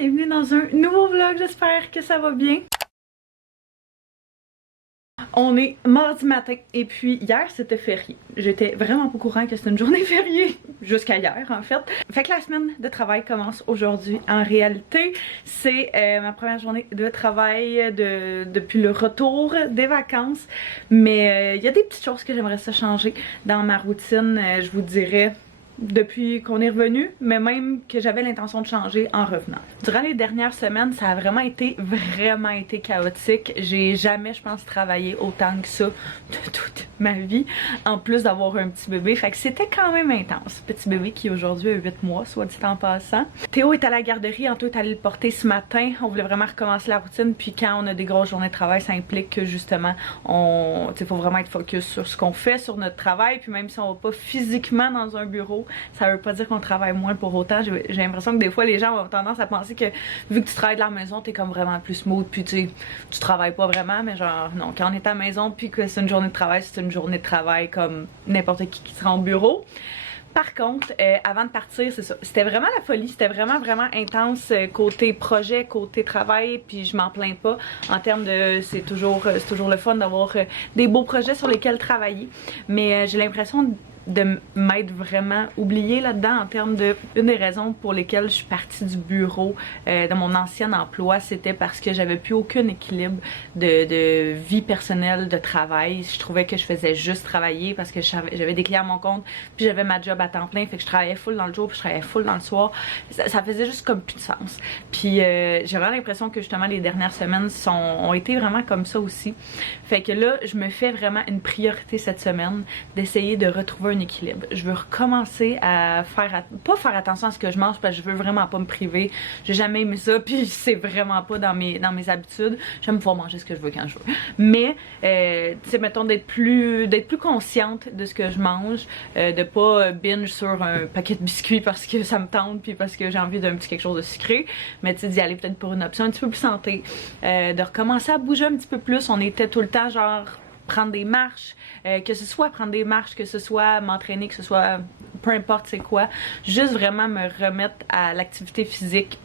bienvenue dans un nouveau vlog, j'espère que ça va bien. On est mardi matin et puis hier c'était férié. J'étais vraiment pas au courant que c'était une journée fériée, jusqu'à hier en fait. Fait que la semaine de travail commence aujourd'hui. En réalité, c'est ma première journée de travail depuis le retour des vacances. Mais il y a des petites choses que j'aimerais ça changer dans ma routine, je vous dirais, depuis qu'on est revenu, mais même que j'avais l'intention de changer en revenant. Durant les dernières semaines, ça a vraiment été chaotique. J'ai jamais, je pense, travaillé autant que ça de toute ma vie, en plus d'avoir un petit bébé. Fait que c'était quand même intense. Petit bébé qui aujourd'hui a 8 mois, soit dit en passant. Théo est à la garderie, Anto est allé le porter ce matin. On voulait vraiment recommencer la routine, puis quand on a des grosses journées de travail, ça implique que justement, faut vraiment être focus sur ce qu'on fait, sur notre travail, puis même si on va pas physiquement dans un bureau, ça veut pas dire qu'on travaille moins pour autant. J'ai l'impression que des fois les gens ont tendance à penser que vu que tu travailles de la maison, t'es comme vraiment plus smooth, puis tu travailles pas vraiment, mais genre non, quand on est à la maison puis que c'est une journée de travail, c'est une journée de travail comme n'importe qui sera au bureau. Par contre, avant de partir, c'est ça, c'était vraiment la folie, c'était vraiment intense côté projet, côté travail, puis je m'en plains pas en termes de, c'est toujours le fun d'avoir des beaux projets sur lesquels travailler, mais j'ai l'impression de m'être vraiment oubliée là-dedans en termes de... Une des raisons pour lesquelles je suis partie du bureau de mon ancien emploi, c'était parce que j'avais plus aucun équilibre de vie personnelle, de travail. Je trouvais que je faisais juste travailler parce que j'avais des clients à mon compte, puis j'avais ma job à temps plein, fait que je travaillais full dans le jour puis je travaillais full dans le soir. Ça faisait juste comme plus de sens. Puis j'ai vraiment l'impression que justement les dernières semaines ont été vraiment comme ça aussi. Fait que là, je me fais vraiment une priorité cette semaine d'essayer de retrouver un équilibre. Je veux recommencer à pas faire attention à ce que je mange parce que je veux vraiment pas me priver. J'ai jamais aimé ça, puis c'est vraiment pas dans mes habitudes. J'aime pouvoir manger ce que je veux quand je veux. Mais, tu sais, mettons d'être plus consciente de ce que je mange, de pas binge sur un paquet de biscuits parce que ça me tente puis parce que j'ai envie d'un petit quelque chose de sucré, mais tu sais, d'y aller peut-être pour une option un petit peu plus santé, de recommencer à bouger un petit peu plus. On était tout le temps genre prendre des marches, que ce soit prendre des marches, que ce soit m'entraîner, que ce soit peu importe c'est quoi, juste vraiment me remettre à l'activité physique.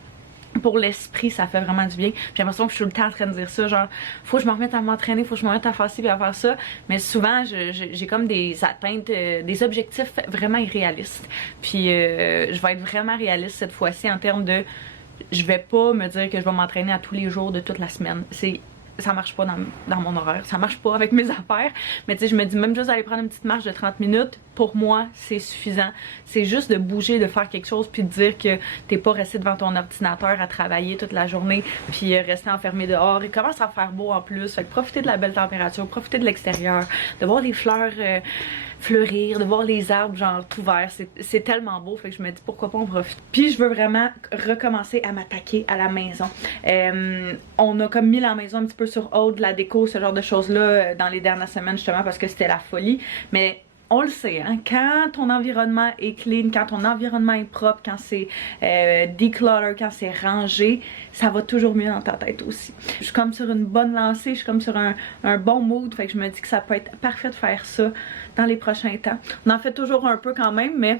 Pour l'esprit, ça fait vraiment du bien. J'ai l'impression que je suis tout le temps en train de dire ça, genre faut que je me remette à m'entraîner, faut que je me remette à faire ci et à faire ça, mais souvent j'ai comme des atteintes, des objectifs vraiment irréalistes. Puis je vais être vraiment réaliste cette fois-ci en termes de, je vais pas me dire que je vais m'entraîner à tous les jours de toute la semaine. Ça marche pas dans mon horaire, ça marche pas avec mes affaires, mais tu sais, je me dis même juste d'aller prendre une petite marche de 30 minutes, pour moi, c'est suffisant. C'est juste de bouger, de faire quelque chose, puis de dire que t'es pas resté devant ton ordinateur à travailler toute la journée, puis rester enfermé dehors. Il commence à faire beau en plus, fait que profiter de la belle température, profiter de l'extérieur, de voir les fleurs fleurir, de voir les arbres genre tout verts, c'est tellement beau, fait que je me dis pourquoi pas en profiter. Puis je veux vraiment recommencer à m'attaquer à la maison. On a comme mis la maison un petit peu sur hold, la déco, ce genre de choses là dans les dernières semaines justement parce que c'était la folie, mais on le sait, hein, quand ton environnement est clean, quand ton environnement est propre, quand c'est declutter, quand c'est rangé, ça va toujours mieux dans ta tête aussi. Je suis comme sur une bonne lancée, je suis comme sur un bon mood, fait que je me dis que ça peut être parfait de faire ça dans les prochains temps. On en fait toujours un peu quand même, mais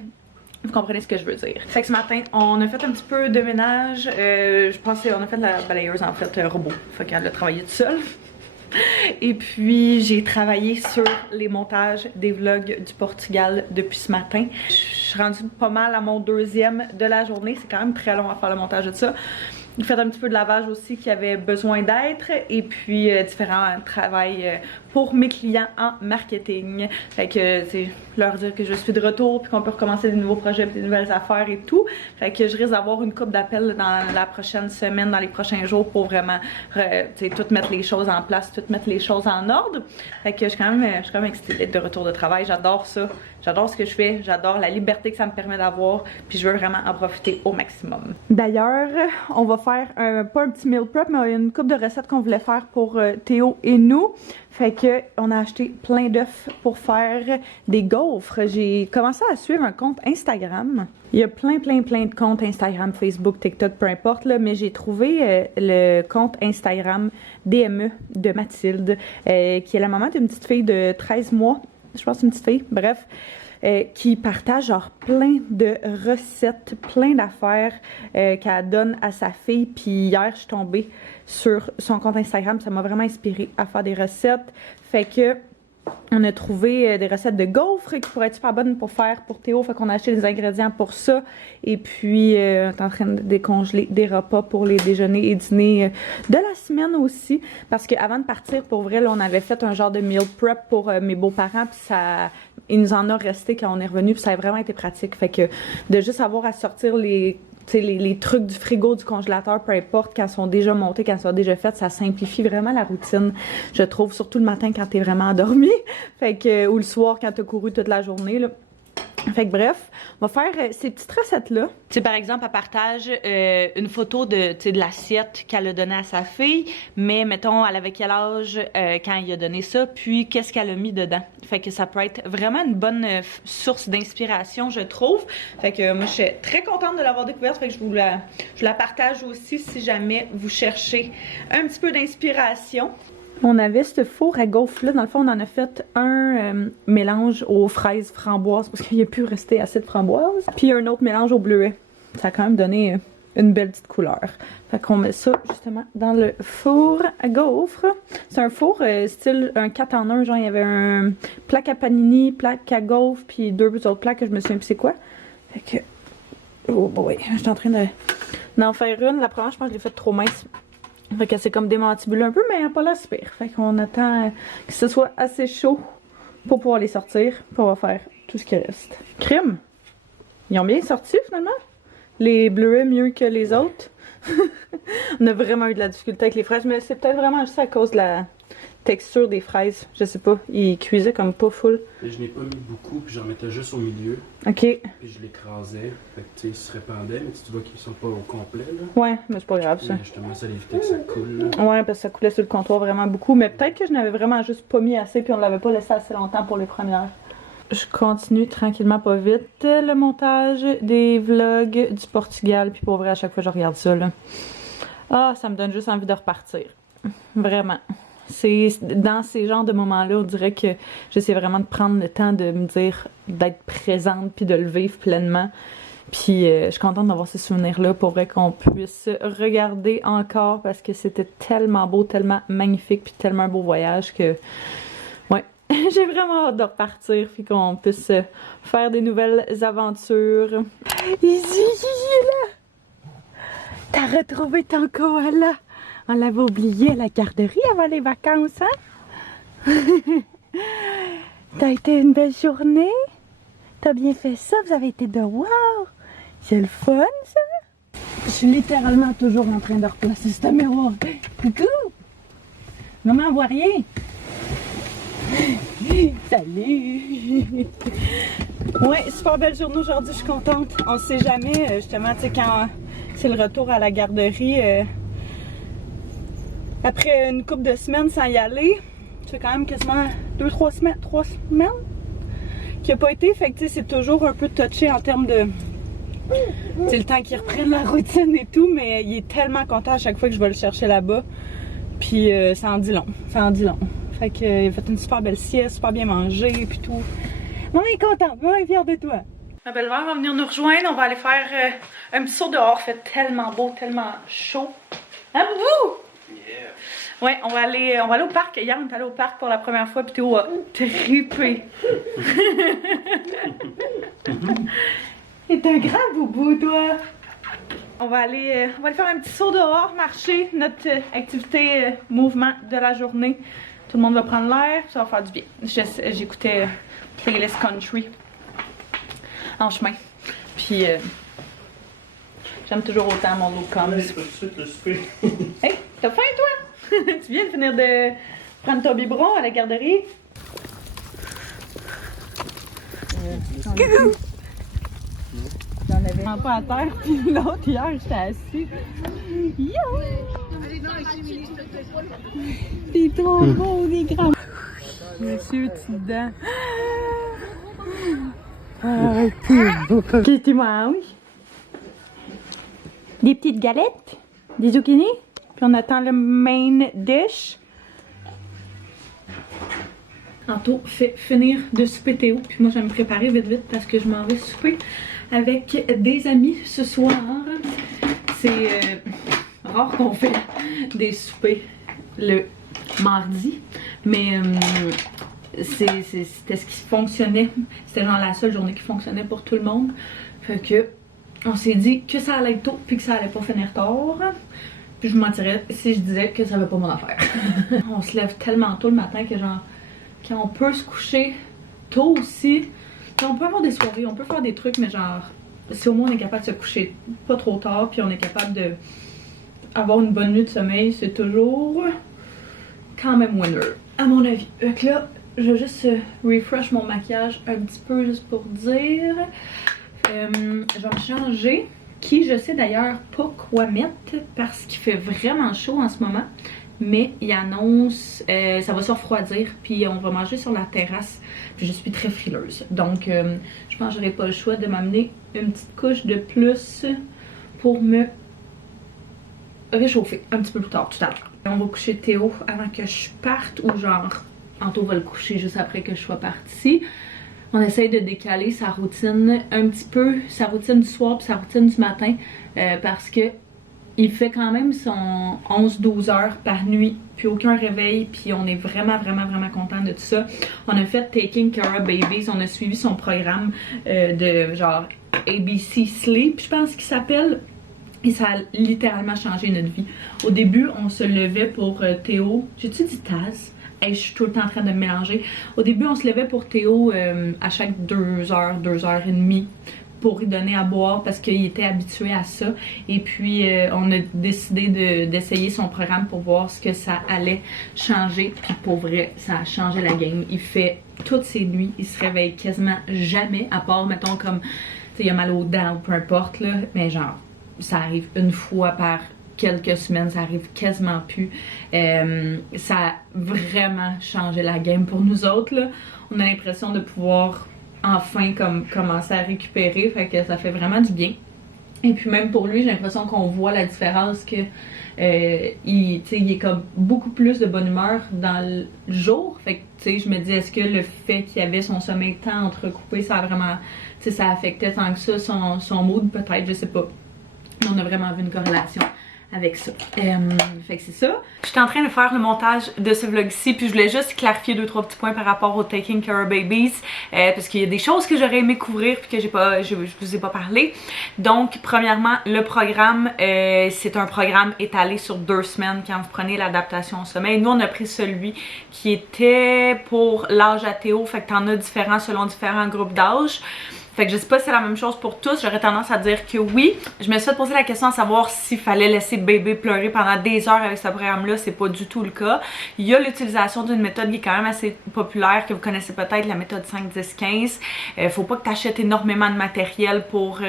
vous comprenez ce que je veux dire. Fait que ce matin, on a fait un petit peu de ménage, je pense qu'on a fait de la balayeuse en fait robot, fait qu'elle a travaillé toute seule. Et puis j'ai travaillé sur les montages des vlogs du Portugal depuis ce matin. Je suis rendue pas mal à mon deuxième de la journée, c'est quand même très long à faire le montage de ça. J'ai fait un petit peu de lavage aussi qui avait besoin d'être et puis différents travaux pour mes clients en marketing. Fait que c'est leur dire que je suis de retour puis qu'on peut recommencer des nouveaux projets, des nouvelles affaires et tout. Fait que je risque d'avoir une couple d'appels dans la prochaine semaine, dans les prochains jours pour vraiment tout mettre les choses en place, tout mettre les choses en ordre. Fait que je suis quand même excitée d'être de retour de travail. J'adore ça. J'adore ce que je fais. J'adore la liberté que ça me permet d'avoir. Puis je veux vraiment en profiter au maximum. D'ailleurs, on va faire pas un petit meal prep, mais une couple de recettes qu'on voulait faire pour Théo et nous. Fait que on a acheté plein d'œufs pour faire des gaufres. J'ai commencé à suivre un compte Instagram. Il y a plein de comptes Instagram, Facebook, TikTok, peu importe là, mais j'ai trouvé le compte Instagram DME de Mathilde, qui est la maman d'une petite fille de 13 mois. Je pense une petite fille, bref. qui partage genre plein de recettes, plein d'affaires qu'elle donne à sa fille. Puis hier, je suis tombée sur son compte Instagram, ça m'a vraiment inspirée à faire des recettes. Fait que on a trouvé des recettes de gaufres qui pourraient être super bonnes pour faire pour Théo. Fait qu'on a acheté des ingrédients pour ça. Et puis, on est en train de décongeler des repas pour les déjeuners et dîners de la semaine aussi. Parce qu'avant de partir, pour vrai, là, on avait fait un genre de meal prep pour mes beaux-parents. Puis ça, il nous en a resté quand on est revenu. Puis ça a vraiment été pratique. Fait que de juste avoir à sortir les trucs du frigo, du congélateur, peu importe, quand ils sont déjà montés, quand ils sont déjà faits, ça simplifie vraiment la routine, je trouve, surtout le matin quand t'es vraiment endormi, fait que, ou le soir quand t'as couru toute la journée, là. Fait que bref, on va faire ces petites recettes-là. Tu sais, par exemple, elle partage une photo de l'assiette qu'elle a donnée à sa fille, mais mettons, elle avait quel âge quand il a donné ça, puis qu'est-ce qu'elle a mis dedans. Fait que ça peut être vraiment une bonne source d'inspiration, je trouve. Fait que moi, je suis très contente de l'avoir découverte, fait que je vous la partage aussi si jamais vous cherchez un petit peu d'inspiration. On avait ce four à gaufres là, dans le fond on en a fait un mélange aux fraises framboises parce qu'il n'y a plus resté assez de framboises. Puis un autre mélange au bleuet. Ça a quand même donné une belle petite couleur. Fait qu'on met ça justement dans le four à gaufres. C'est un four style un 4 en 1, genre il y avait un plaque à panini, plaque à gaufres, puis deux autres plaques que je me souviens plus c'est quoi. Fait que... Oh boy, je suis en train d'en faire une. La première je pense que je l'ai faite trop mince. Fait que c'est comme démantibulé un peu, mais elle n'a pas l'air super. Fait qu'on attend que ce soit assez chaud pour pouvoir les sortir. Puis on va faire tout ce qui reste. Crème! Ils ont bien sorti finalement. Les bleuets mieux que les autres. On a vraiment eu de la difficulté avec les fraises, mais c'est peut-être vraiment juste à cause de la texture des fraises. Je sais pas, ils cuisaient comme pas full. Et je n'ai pas mis beaucoup, puis j'en mettais juste au milieu. Ok. Puis je l'écrasais. Fait que tu sais, ils se répandaient, mais tu vois qu'ils sont pas au complet là. Ouais, mais c'est pas grave ça. Mais justement, ça évitait que ça coule là. Ouais, parce que ça coulait sur le comptoir vraiment beaucoup. Mais peut-être que je n'avais vraiment juste pas mis assez, puis on l'avait pas laissé assez longtemps pour les premières. Je continue tranquillement pas vite le montage des vlogs du Portugal. Puis pour vrai, à chaque fois je regarde ça là. Ah, ça me donne juste envie de repartir. Vraiment. C'est dans ces genres de moments-là, on dirait que j'essaie vraiment de prendre le temps de me dire, d'être présente puis de le vivre pleinement. Puis je suis contente d'avoir ces souvenirs-là pour vrai qu'on puisse regarder encore parce que c'était tellement beau, tellement magnifique puis tellement un beau voyage que ouais, j'ai vraiment hâte de repartir puis qu'on puisse faire des nouvelles aventures. Ici, là! T'as retrouvé ton koala! On l'avait oublié à la garderie avant les vacances, hein? T'as été une belle journée? T'as bien fait ça? Vous avez été dehors? C'est le fun, ça? Je suis littéralement toujours en train de replacer ce miroir. Coucou! Maman voit rien? Salut! Ouais, super belle journée aujourd'hui, je suis contente. On sait jamais, justement, tu sais, quand c'est le retour à la garderie... Après une couple de semaines sans y aller, c'est quand même quasiment 3 semaines qui a pas été. Fait que c'est toujours un peu touché en termes de... C'est le temps qu'ils reprennent la routine et tout, mais il est tellement content à chaque fois que je vais le chercher là-bas. Puis ça en dit long, ça en dit long. Fait que il a fait une super belle sieste, super bien mangé puis tout. On est content, on est fiers de toi. Ma belle-mère va venir nous rejoindre, on va aller faire un petit saut dehors. Il fait tellement beau, tellement chaud. Hein, Boubou? Yeah. Ouais, on va aller au parc. Hier, on est allé au parc pour la première fois, puis Théo a trippé. T'es un grand boubou, toi. On va aller faire un petit saut dehors, marcher, notre activité mouvement de la journée. Tout le monde va prendre l'air, ça va faire du bien. J'écoutais playlist country en chemin. Puis j'aime toujours autant mon look comme. Hey, t'as faim toi? Tu viens de finir de prendre ton biberon à la garderie? Coucou! J'en avais pas à terre, puis l'autre hier j'étais assis. Yo! T'es trop beau, des grands. Monsieur, tu dedans. Ah, t'es beau. Qu'est-ce que moi, oui? Des petites galettes, des zucchini, puis on attend le main dish. Anto fait finir de souper Théo, puis moi je vais me préparer vite vite parce que je m'en vais souper avec des amis ce soir. C'est rare qu'on fait des soupers le mardi, mais c'était ce qui fonctionnait. C'était genre la seule journée qui fonctionnait pour tout le monde. Fait que on s'est dit que ça allait être tôt puis que ça allait pas finir tard. Puis je mentirais si je disais que ça avait pas mon affaire. On se lève tellement tôt le matin que genre quand on peut se coucher tôt aussi. On peut avoir des soirées, on peut faire des trucs, mais genre si au moins on est capable de se coucher pas trop tard puis on est capable de avoir une bonne nuit de sommeil, c'est toujours quand même winner, à mon avis. Donc là, je vais juste refresh mon maquillage un petit peu juste pour dire. Je vais me changer, qui je sais d'ailleurs pas quoi mettre parce qu'il fait vraiment chaud en ce moment. Mais il annonce, ça va se refroidir, puis on va manger sur la terrasse. Puis je suis très frileuse. Donc je pense que j'aurai pas le choix de m'amener une petite couche de plus pour me réchauffer un petit peu plus tard tout à l'heure. On va coucher Théo avant que je parte ou genre Anto va le coucher juste après que je sois partie. On essaye de décaler sa routine un petit peu, sa routine du soir puis sa routine du matin parce que il fait quand même son 11-12 heures par nuit, puis aucun réveil, puis on est vraiment content de tout ça. On a fait Taking Care of Babies, on a suivi son programme de genre ABC Sleep, je pense qu'il s'appelle. Et ça a littéralement changé notre vie. Au début, on se levait pour Théo. J'ai-tu dit Taz? Hey, je suis tout le temps en train de me mélanger. Au début, on se levait pour Théo à chaque 2 heures, 2 heures et demie pour lui donner à boire parce qu'il était habitué à ça. Et puis, on a décidé d'essayer son programme pour voir ce que ça allait changer. Puis pour vrai, ça a changé la game. Il fait toutes ses nuits. Il se réveille quasiment jamais, à part, mettons, comme, tu sais, il a mal aux dents ou peu importe, là. Mais genre, ça arrive une fois par quelques semaines, ça arrive quasiment plus. Ça a vraiment changé la game pour nous autres, là. On a l'impression de pouvoir enfin comme commencer à récupérer, fait que ça fait vraiment du bien. Et puis même pour lui, j'ai l'impression qu'on voit la différence que il est comme beaucoup plus de bonne humeur dans le jour. Fait que tu sais, je me dis, est-ce que le fait qu'il y avait son sommeil tant entrecoupé, ça a vraiment, tu sais, ça affectait tant que ça son mood, peut-être, je sais pas. On a vraiment vu une corrélation avec ça. Fait que c'est ça. J'étais en train de faire le montage de ce vlog-ci, puis je voulais juste clarifier 2-3 petits points par rapport au Taking Care of Babies, parce qu'il y a des choses que j'aurais aimé couvrir puis que je vous ai pas parlé. Donc, premièrement, le programme, c'est un programme étalé sur 2 semaines quand vous prenez l'adaptation au sommeil. Nous, on a pris celui qui était pour l'âge à Théo, fait que t'en as différents selon différents groupes d'âge. Fait que je sais pas si c'est la même chose pour tous, j'aurais tendance à dire que oui. Je me suis fait poser la question à savoir s'il fallait laisser bébé pleurer pendant des heures avec ce programme-là, c'est pas du tout le cas. Il y a l'utilisation d'une méthode qui est quand même assez populaire, que vous connaissez peut-être, la méthode 5-10-15. Faut pas que tu achètes énormément de matériel pour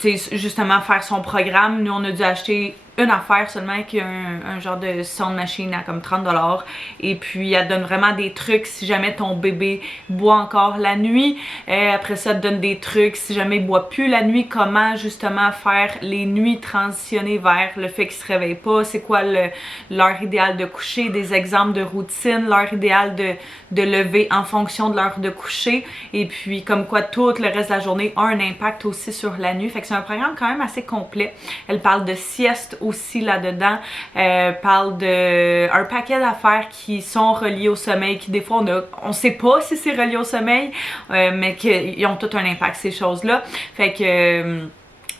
justement faire son programme. Nous, on a dû acheter une affaire seulement qui a un genre de sound machine à comme 30$, et puis elle donne vraiment des trucs si jamais ton bébé boit encore la nuit. Après ça, elle te donne des trucs si jamais il boit plus la nuit, comment justement faire les nuits transitionner vers le fait qu'il se réveille pas, c'est quoi l'heure idéale de coucher, des exemples de routine, l'heure idéale de lever en fonction de l'heure de coucher, et puis comme quoi tout le reste de la journée a un impact aussi sur la nuit. Fait que c'est un programme quand même assez complet. Elle parle de sieste aussi là-dedans, parle de un paquet d'affaires qui sont reliées au sommeil, qui des fois on sait pas si c'est relié au sommeil, mais qu'ils ont tout un impact ces choses-là. Fait que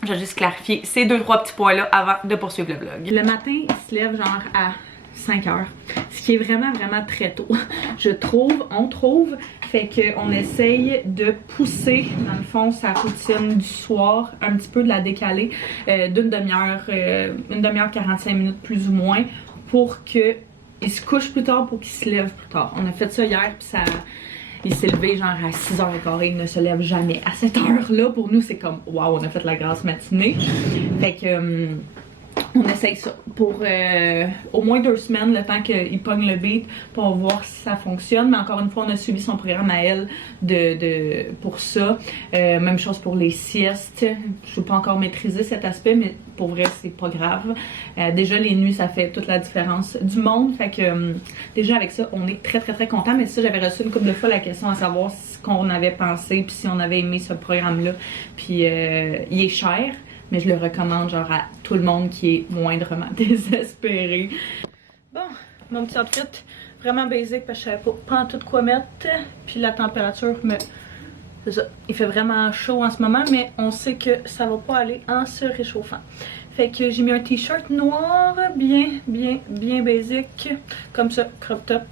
je vais juste clarifier ces 2-3 petits points-là avant de poursuivre le vlog. Le matin, il se lève genre à 5 heures, ce qui est vraiment très tôt, on trouve. Fait qu'on essaye de pousser, dans le fond, sa routine du soir, un petit peu de la décaler d'une demi-heure, une demi-heure 45 minutes plus ou moins, pour qu'il se couche plus tard, pour qu'il se lève plus tard. On a fait ça hier, puis il s'est levé genre à 6h15, il ne se lève jamais à cette heure-là. Pour nous, c'est comme, waouh, on a fait la grasse matinée. Fait que on essaye ça pour au moins 2 semaines, le temps qu'il pogne le beat pour voir si ça fonctionne. Mais encore une fois, on a suivi son programme à elle pour ça. Même chose pour les siestes. Je n'ai pas encore maîtrisé cet aspect, mais pour vrai, c'est pas grave. Déjà, les nuits, ça fait toute la différence du monde. Fait que déjà, avec ça, on est très, très, très content. Mais ça, j'avais reçu une couple de fois la question à savoir ce qu'on avait pensé puis si on avait aimé ce programme-là. Puis, il est cher. Mais je le recommande genre à tout le monde qui est moindrement désespéré. Bon, mon petit outfit, vraiment basique parce que je savais pas en tout quoi mettre. Puis la température c'est ça, il fait vraiment chaud en ce moment, mais on sait que ça va pas aller en se réchauffant. Fait que j'ai mis un t-shirt noir, bien basique, comme ça, crop top.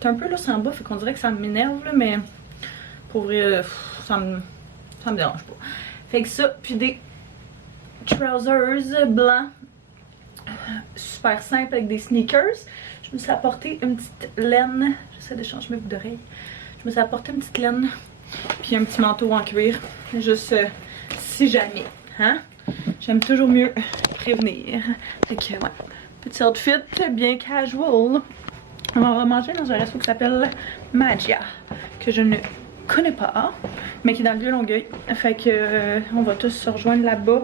C'est un peu là en bas, fait qu'on dirait que ça m'énerve, mais pour vrai, ça me dérange pas. Fait que ça, puis des trousers blancs, super simple avec des sneakers. Je me suis apporté une petite laine, j'essaie de changer mes boucles d'oreilles. Je me suis apporté une petite laine, puis un petit manteau en cuir, juste si jamais, hein. J'aime toujours mieux prévenir. Fait que ouais, petit outfit bien casual. On va manger dans un resto qui s'appelle Magia, que je ne connais pas, mais qui est dans le Vieux-Longueuil. Fait que on va tous se rejoindre là-bas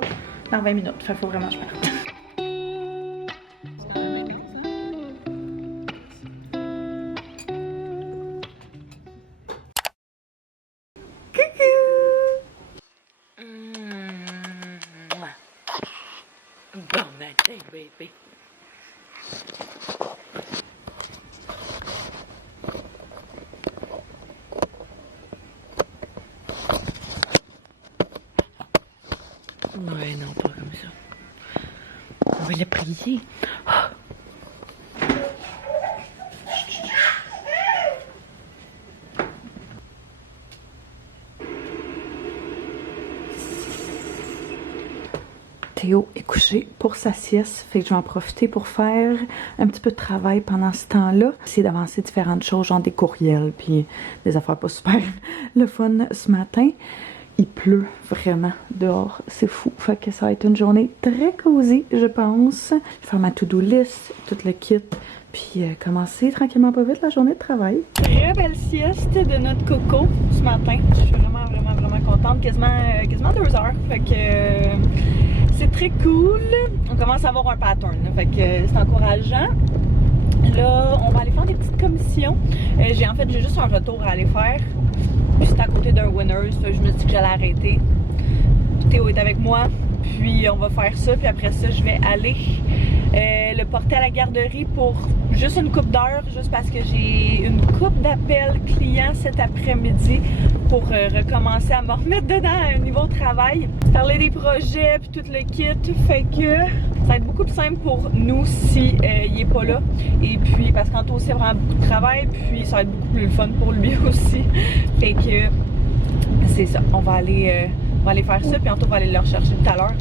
dans 20 minutes. Fait qu'il faut vraiment que je parte. Bon matin, baby. Ouais, non, pas comme ça. On va le prier. Oh. Théo est couché pour sa sieste, fait que je vais en profiter pour faire un petit peu de travail pendant ce temps-là. Essayer d'avancer différentes choses, genre des courriels, puis des affaires pas super le fun ce matin. Il pleut vraiment dehors, c'est fou. Fait que ça va être une journée très cosy, je pense. Je vais faire ma to-do list, tout le kit, puis commencer tranquillement pas vite la journée de travail. Très belle sieste de notre coco ce matin. Je suis vraiment contente. Quasiment 2 heures. Fait que c'est très cool. On commence à avoir un pattern. Fait que c'est encourageant. Là, on va aller faire des petites commissions. J'ai juste un retour à aller faire. Puis c'est à côté d'un Winners. Je me suis dit que j'allais arrêter. Théo est avec moi. Puis on va faire ça. Puis après ça, je vais aller le porter à la garderie pour juste une couple d'heures. Juste parce que j'ai une couple d'appels clients cet après-midi pour recommencer à me remettre dedans à un niveau de travail. Parler des projets puis tout le kit. Fait que ça va être beaucoup plus simple pour nous si il est pas là. Et puis parce qu'Anto aussi a vraiment beaucoup de travail. Puis ça va être beaucoup plus le fun pour lui aussi. Fait que c'est ça. On va aller faire ça, puis Anto va aller le rechercher tout à l'heure.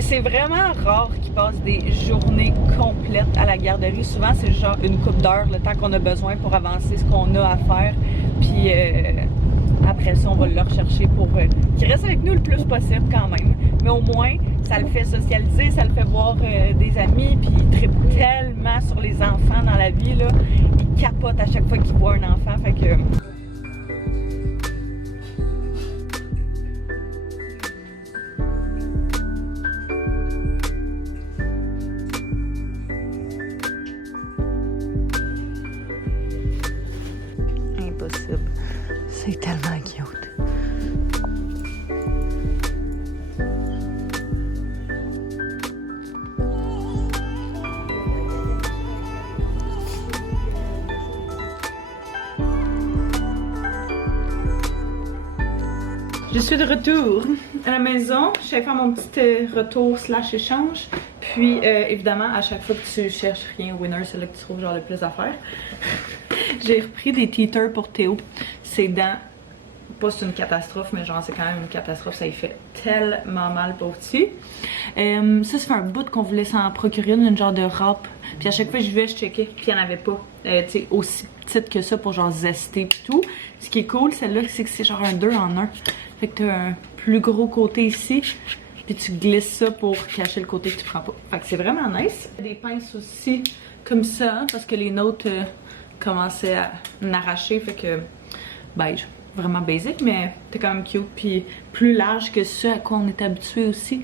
C'est vraiment rare qu'il passe des journées complètes à la garderie. Souvent, c'est genre une couple d'heures, le temps qu'on a besoin pour avancer ce qu'on a à faire. Puis après ça, on va le rechercher pour qu'il reste avec nous le plus possible quand même. Mais au moins, ça le fait socialiser, ça le fait voir des amis, puis il tripe tellement sur les enfants dans la vie, là. Il capote à chaque fois qu'il voit un enfant, fait que... C'est tellement cute. Je suis de retour à la maison. Je vais faire mon petit retour / échange. Puis évidemment, à chaque fois que tu cherches rien au Winner, c'est là que tu trouves genre le plus à faire. J'ai repris des teethers pour Théo. Ses dents, pas c'est une catastrophe, mais genre c'est quand même une catastrophe. Ça lui fait tellement mal pour petit. Ça fait un bout qu'on voulait s'en procurer une genre de râpe. Puis à chaque fois que je vais, je checkais, puis il n'y en avait pas. Tu sais, aussi petite que ça pour genre zester pis tout. Ce qui est cool, celle-là, c'est que c'est genre un 2 en 1. Fait que t'as un plus gros côté ici, puis tu glisses ça pour cacher le côté que tu prends pas. Fait que c'est vraiment nice. Des pinces aussi comme ça, hein, parce que les nôtres commençaient à m'arracher, fait que beige. Vraiment basic, mais c'est quand même cute, puis plus large que ce à quoi on est habitué aussi.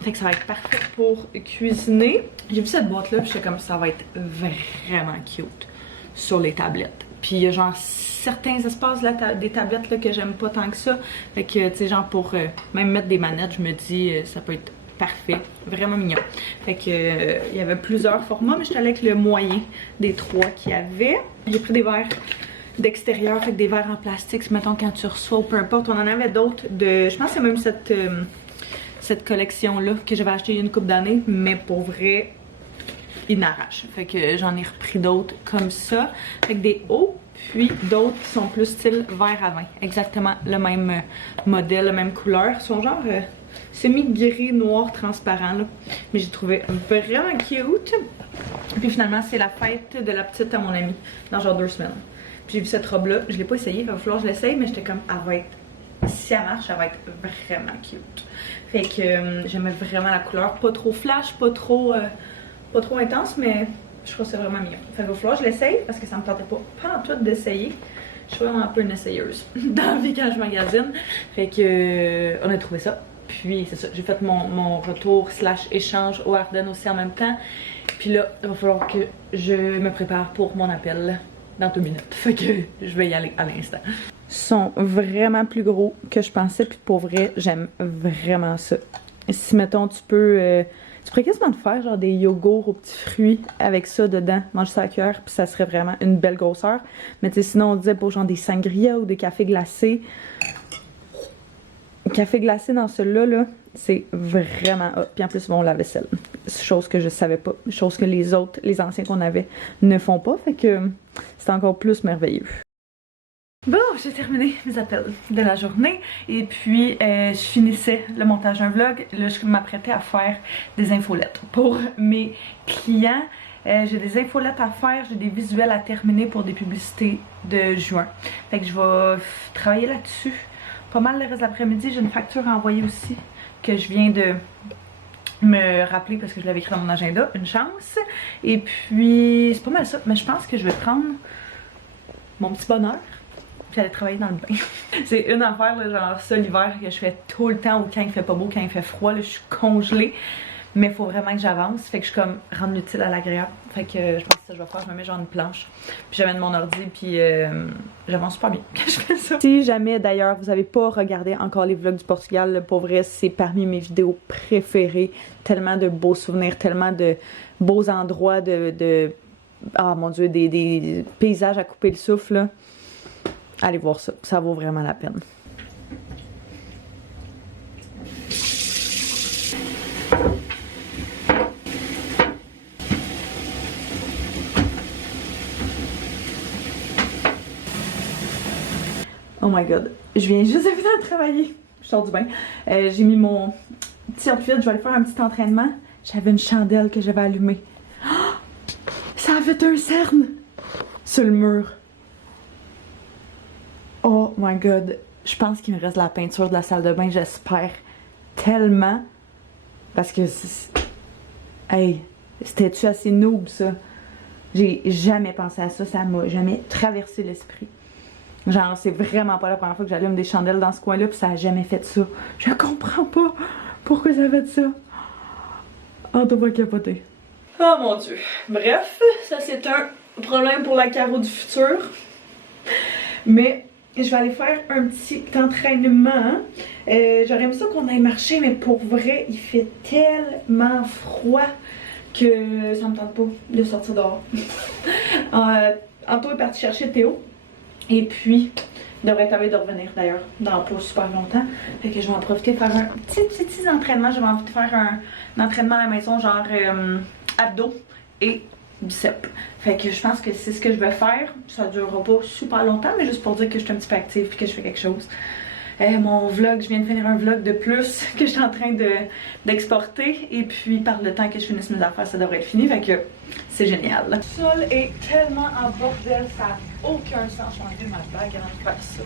Fait que ça va être parfait pour cuisiner. J'ai vu cette boîte-là, puis j'étais comme ça va être vraiment cute sur les tablettes. Puis il y a genre certains espaces des tablettes là, que j'aime pas tant que ça. Fait que tu sais, genre pour même mettre des manettes, je me dis ça peut être parfait, vraiment mignon. Fait que il y avait plusieurs formats, mais j'étais allée avec le moyen des 3 qu'il y avait. J'ai pris des verres d'extérieur, fait que des verres en plastique, mettons quand tu reçois ou peu importe. On en avait d'autres de, je pense que c'est même cette collection-là que j'avais acheté il y a une couple d'années, mais pour vrai, il n'arrache. Fait que j'en ai repris d'autres comme ça. Fait que des hauts, puis d'autres qui sont plus style vert à vin. Exactement le même modèle, la même couleur. Ils sont genre semi-gris, noir, transparent, là. Mais j'ai trouvé vraiment cute. Puis finalement, c'est la fête de la petite à mon amie, dans genre 2 semaines. Puis j'ai vu cette robe-là, je l'ai pas essayée, il va falloir que je l'essaye, mais j'étais comme, elle va être, si elle marche, elle va être vraiment cute. Fait que j'aimais vraiment la couleur, pas trop flash, pas trop intense, mais je trouve que c'est vraiment mignon. Fait qu'il va falloir que je l'essaye, parce que ça me tentait pas en tout d'essayer. Je suis vraiment un peu une essayeuse dans la vie quand je magasine. Fait que on a trouvé ça. Puis c'est ça, j'ai fait mon retour / échange au Ardennes aussi en même temps. Puis là, il va falloir que je me prépare pour mon appel dans 2 minutes. Fait que je vais y aller à l'instant. Ils sont vraiment plus gros que je pensais, puis pour vrai, j'aime vraiment ça. Si, mettons, tu pourrais quasiment te faire genre des yogourts aux petits fruits avec ça dedans, manger ça à cuillère, puis ça serait vraiment une belle grosseur. Mais tu sais, sinon on disait pour genre des sangria ou des cafés glacés. Café glacé dans celui-là, là, c'est vraiment hot. Puis en plus, bon, la vaisselle. Chose que je savais pas. Chose que les anciens qu'on avait, ne font pas. Fait que c'est encore plus merveilleux. Bon, j'ai terminé mes appels de la journée. Et puis, je finissais le montage d'un vlog. Là, je m'apprêtais à faire des infolettes pour mes clients. J'ai des infolettes à faire, j'ai des visuels à terminer pour des publicités de juin. Fait que je vais travailler là-dessus. Pas mal le reste de l'après-midi, j'ai une facture à envoyer aussi que je viens de me rappeler parce que je l'avais écrit dans mon agenda, une chance. Et puis c'est pas mal ça, mais je pense que je vais prendre mon petit bonheur puis aller travailler dans le bain. C'est une affaire là, genre ça l'hiver que je fais tout le temps, ou quand il fait pas beau, quand il fait froid, là, je suis congelée. Mais il faut vraiment que j'avance, fait que je suis comme rendre l'utile à l'agréable. Fait que je pense que ça je vais faire, je me mets genre une planche, puis j'amène mon ordi, puis j'avance super bien quand je fais ça. Si jamais d'ailleurs vous avez pas regardé encore les vlogs du Portugal, là, pour vrai c'est parmi mes vidéos préférées. Tellement de beaux souvenirs, tellement de beaux endroits, ah mon dieu, des paysages à couper le souffle là. Allez voir ça, ça vaut vraiment la peine. Oh my god, je viens juste de travailler. Je sors du bain. J'ai mis mon petit outfit, je vais aller faire un petit entraînement. J'avais une chandelle que j'avais allumée. Oh, ça avait un cerne sur le mur. Oh my god, je pense qu'il me reste la peinture de la salle de bain, j'espère tellement. Parce que, hey, c'était-tu assez noob ça? J'ai jamais pensé à ça, ça m'a jamais traversé l'esprit. Genre, c'est vraiment pas la première fois que j'allume des chandelles dans ce coin-là, puis ça a jamais fait ça. Je comprends pas pourquoi ça fait ça. Oh, t'as pas capoté. Oh mon dieu. Bref, ça c'est un problème pour la carreau du futur. Mais je vais aller faire un petit entraînement. J'aurais aimé ça qu'on aille marcher, mais pour vrai, il fait tellement froid que ça me tente pas de sortir dehors. Anto est parti chercher Théo. Et puis, il devrait être à de revenir d'ailleurs dans pas super longtemps. Fait que je vais en profiter de faire un petit entraînement. J'avais envie de faire un entraînement à la maison, genre abdos et biceps. Fait que je pense que c'est ce que je vais faire. Ça durera pas super longtemps, mais juste pour dire que je suis un petit peu active et que je fais quelque chose. Mon vlog, je viens de finir un vlog de plus que je suis en train d'exporter. Et puis par le temps que je finisse mes affaires, ça devrait être fini. Fait que c'est génial. Le sol est tellement en bordel, ça n'a aucun sens. Je vais enlever ma bague avant de faire ça.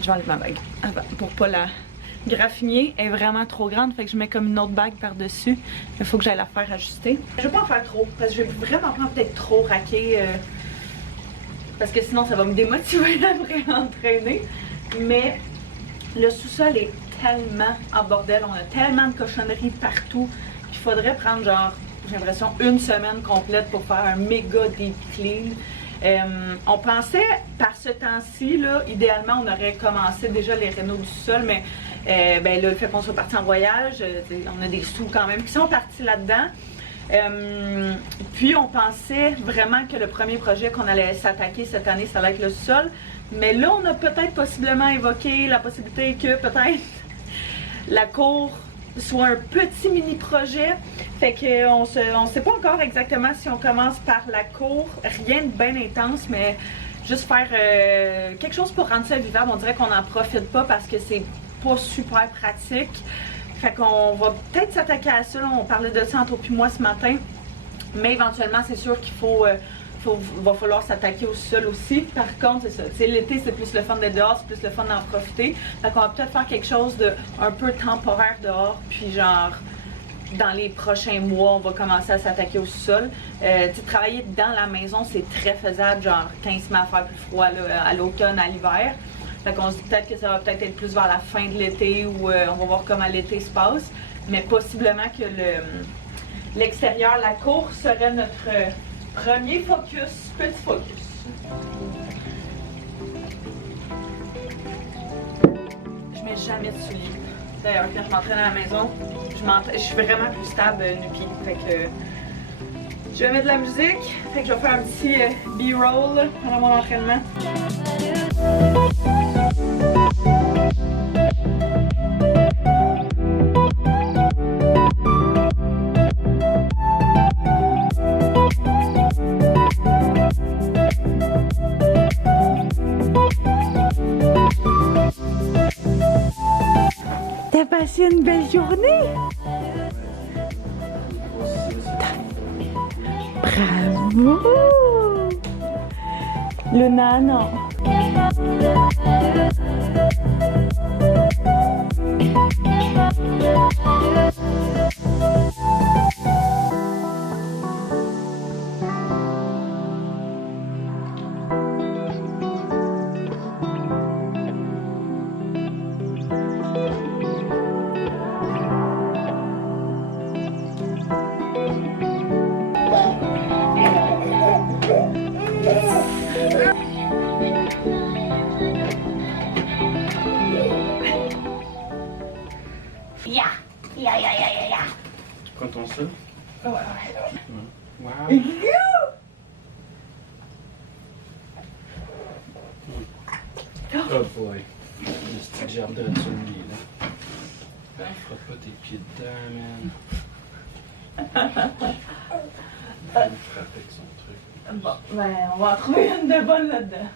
Je vais enlever ma bague avant, pour pas graffinier est vraiment trop grande, fait que je mets comme une autre bague par-dessus. Il faut que j'aille la faire ajuster. Je vais pas en faire trop, parce que je vais vraiment pas peut-être trop raquer, parce que sinon ça va me démotiver à me réentraîner. Mais le sous-sol est tellement en bordel, on a tellement de cochonneries partout, qu'il faudrait prendre genre, j'ai l'impression, une semaine complète pour faire un méga deep clean. On pensait par ce temps-ci, là, idéalement, on aurait commencé déjà les rénaux du sol, mais ben là, le fait qu'on soit parti en voyage, on a des sous quand même qui sont partis là-dedans. Puis on pensait vraiment que le premier projet qu'on allait s'attaquer cette année, ça allait être le sol. Mais là, on a peut-être possiblement évoqué la possibilité que peut-être la cour soit un petit mini-projet. Fait qu'on sait pas encore exactement si on commence par la cour. Rien de bien intense, mais juste faire quelque chose pour rendre ça vivable. On dirait qu'on n'en profite pas parce que c'est pas super pratique. Fait qu'on va peut-être s'attaquer à ça. On parlait de ça entre puis moi ce matin. Mais éventuellement, c'est sûr qu'il va falloir s'attaquer au sol aussi. Par contre, c'est ça. L'été, c'est plus le fun d'être dehors, c'est plus le fun d'en profiter. Fait qu'on va peut-être faire quelque chose de un peu temporaire dehors. Puis genre, dans les prochains mois, on va commencer à s'attaquer au sol. Travailler dans la maison, c'est très faisable. Genre, quand il se met à faire plus froid là, à l'automne, à l'hiver. Fait qu'on se dit peut-être que ça va peut-être être plus vers la fin de l'été où on va voir comment l'été se passe. Mais possiblement que l'extérieur, la cour serait notre premier focus, petit focus. Je mets jamais de souliers. D'ailleurs, quand je m'entraîne à la maison, je suis vraiment plus stable nu-pied. Fait que je vais mettre de la musique. Fait que je vais faire un petit B-roll pendant mon entraînement. T'as passé une belle journée? Bravo! Luna, non. Content ça? Ouais. Wow! Oh boy! Le petit gerbe de sur le lit, là. Frotte pas tes pieds dedans, man. Il va me frapper avec son truc. Bon, ben, on va en trouver une de bonne là-dedans.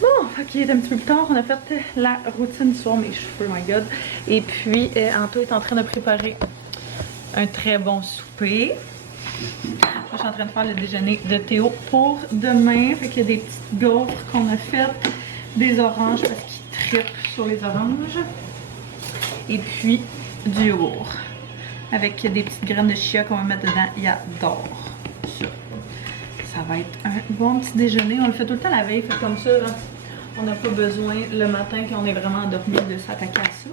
Bon, ok, un petit peu plus tard, on a fait la routine sur mes cheveux, my god. Et puis, Anto est en train de préparer un très bon souper. Moi, je suis en train de faire le déjeuner de Théo pour demain. Fait qu'il y a des petites gaufres qu'on a faites, des oranges parce qu'il trippe sur les oranges. Et puis, du yogourt avec des petites graines de chia qu'on va mettre dedans. Il adore ça. Ça va être un bon petit déjeuner. On le fait tout le temps la veille, fait comme ça. Là, on n'a pas besoin le matin quand on est vraiment endormi de s'attaquer à ça.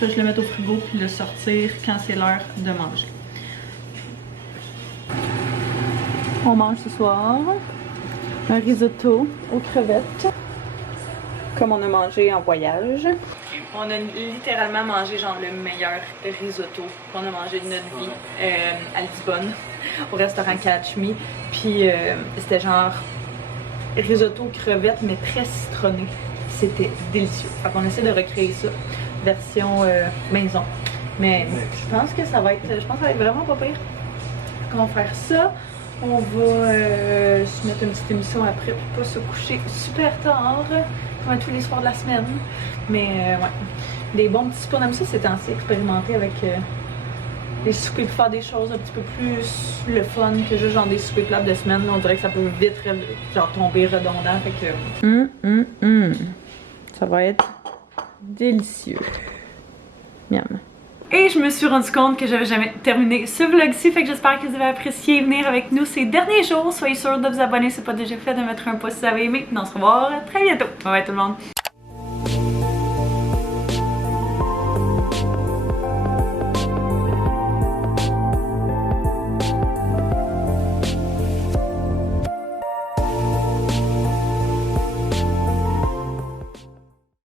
Je vais le mettre au frigo puis le sortir quand c'est l'heure de manger. On mange ce soir un risotto aux crevettes, comme on a mangé en voyage. On a littéralement mangé genre le meilleur risotto qu'on a mangé de notre vie à Lisbonne, au restaurant Catch Me. Puis c'était genre risotto aux crevettes, mais très citronné. C'était délicieux. Fait qu'on essaie de recréer ça, version maison. Mais je pense que ça va être vraiment pas pire. On va faire ça. On va se mettre une petite émission après pour pas se coucher super tard, comme tous les soirs de la semaine. Mais ouais, des bons petits soupes. On aime ça ces temps-ci, expérimenter avec les soupers pour faire des choses un petit peu plus le fun que juste genre des soupers plats de semaine. Là, on dirait que ça peut vite genre tomber redondant. Fait que. Ça va être délicieux. Miam. Et je me suis rendu compte que j'avais jamais terminé ce vlog-ci, fait que j'espère que vous avez apprécié venir avec nous ces derniers jours. Soyez sûrs de vous abonner si ce n'est pas déjà fait, de mettre un pouce si vous avez aimé. On se revoit très bientôt. Bye bye tout le monde.